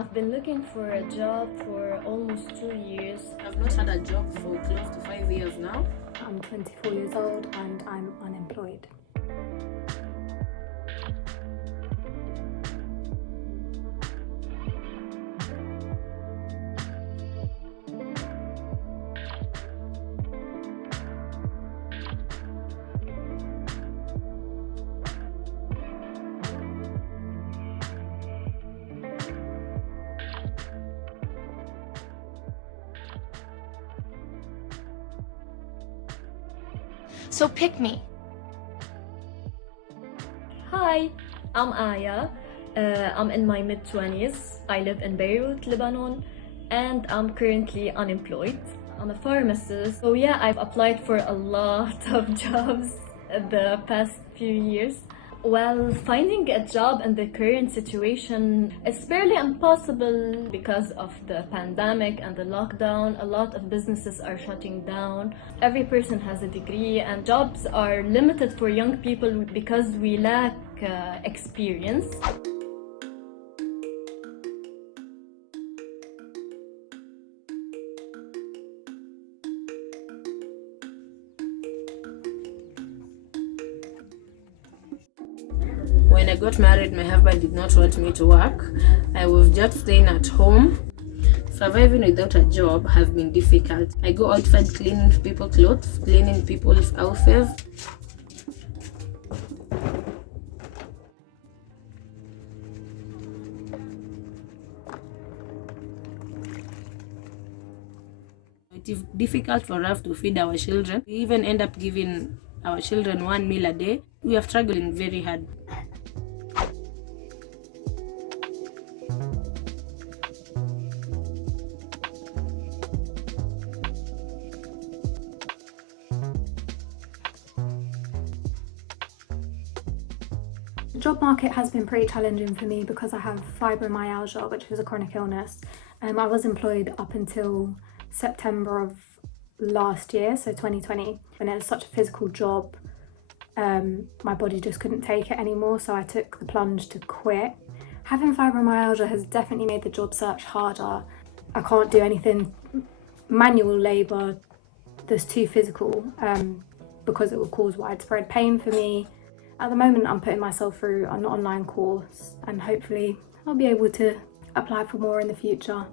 I've been looking for a job for almost 2 years. I've not had a job for close to 5 years now. I'm 24 years old and I'm unemployed. So pick me. Hi, I'm Aya. I'm in my mid-20s. I live in Beirut, Lebanon, and I'm currently unemployed. I'm a pharmacist. So yeah, I've applied for a lot of jobs the past few years. Well, finding a job in the current situation is fairly impossible because of the pandemic and the lockdown. A lot of businesses are shutting down. Every person has a degree, and jobs are limited for young people because we lack experience. When I got married, my husband did not want me to work. I was just staying at home. Surviving without a job has been difficult. I go outside cleaning people's clothes, cleaning people's houses. It is difficult for us to feed our children. We even end up giving our children one meal a day. We are struggling very hard. The job market has been pretty challenging for me because I have fibromyalgia, which is a chronic illness. I was employed up until September of last year, so 2020, and it was such a physical job. My body just couldn't take it anymore, so I took the plunge to quit. Having fibromyalgia has definitely made the job search harder. I can't do anything manual labour that's too physical because it will cause widespread pain for me. At the moment, I'm putting myself through an online course and hopefully I'll be able to apply for more in the future.